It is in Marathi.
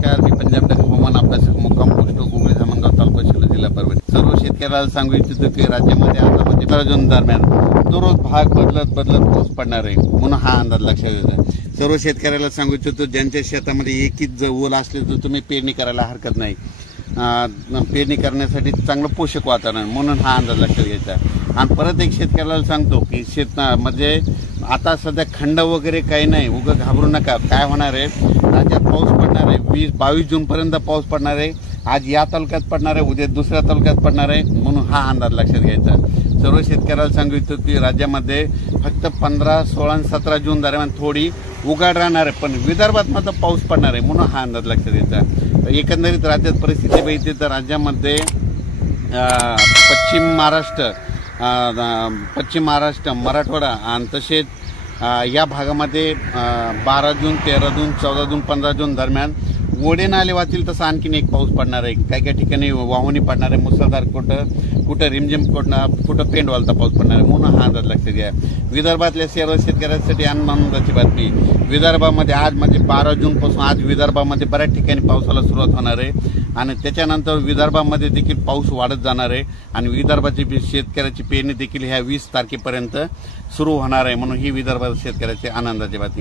नमस्कार, मी पंजाब डक हवामान अभ्यासक मुक्काम पोस्ट गुगळी धामणगाव तालुका शिल्लक जिल्हा परभणी. सर्व शेतकऱ्याला सांगू इच्छितो की राज्यामध्ये आता म्हणजे 15 जून दरम्यान दररोज भाग बदलत पाऊस पडणार आहे म्हणून हा अंदाज लक्षात येतो. सर्व शेतकऱ्याला सांगू इच्छितो ज्यांच्या शेतामध्ये एकच ओल असले तर तुम्ही पेरणी करायला हरकत नाही. पेरणी करण्यासाठी चांगलं पोषक वातावरण म्हणून हा अंदाज लक्षात घ्यायचा. आणि परत एक शेतकऱ्याला सांगतो की म्हणजे आता सध्या खंड वगैरे काही नाही, उगं घाबरू नका. काय होणार आहे, राज्यात पाऊस पडणार आहे. 20-22 जूनपर्यंत पाऊस पडणार आहे. आज या तालुक्यात पडणार आहे, उद्या दुसऱ्या तालुक्यात पडणार आहे म्हणून हा अंदाज लक्षात घ्यायचा. सर्व शेतकऱ्याला सांगू इच्छितो की राज्यामध्ये फक्त 15, 16 आणि 17 जून दरम्यान थोडी उघाड राहणार आहे, पण विदर्भात मात्र पाऊस पडणार आहे म्हणून हा अंदाज लक्षात घ्यायचा. एकंदरीत राज्यात परिस्थिती बघितली तर राज्यामध्ये पश्चिम महाराष्ट्र, मराठवाडा आणि तसेच या भागामध्ये 12 जून, 13 जून, 14 जून, 15 जून दरम्यान ओढे नाले वाचतील तसं आणखीन एक पाऊस पडणार आहे. काही ठिकाणी वाहुणी पडणार आहे, मुसळधार, कुठं रिमझिम, कुठं पेंड वालता पाऊस पडणार आहे म्हणून हा अंदाज लक्षात घ्या. विदर्भातल्या सर्व शेतकऱ्यांसाठी आनंदाची बातमी. विदर्भामध्ये आज म्हणजे 12 जूनपासून आज विदर्भामध्ये बऱ्याच ठिकाणी पावसाला सुरुवात होणार आहे आणि त्याच्यानंतर विदर्भामध्ये देखील पाऊस वाढत जाणार आहे आणि विदर्भाची शेतकऱ्याची पेरणी देखील ह्या 20 तारखेपर्यंत सुरू होणार आहे म्हणून ही विदर्भात शेतकऱ्याची आनंदाची बातमी.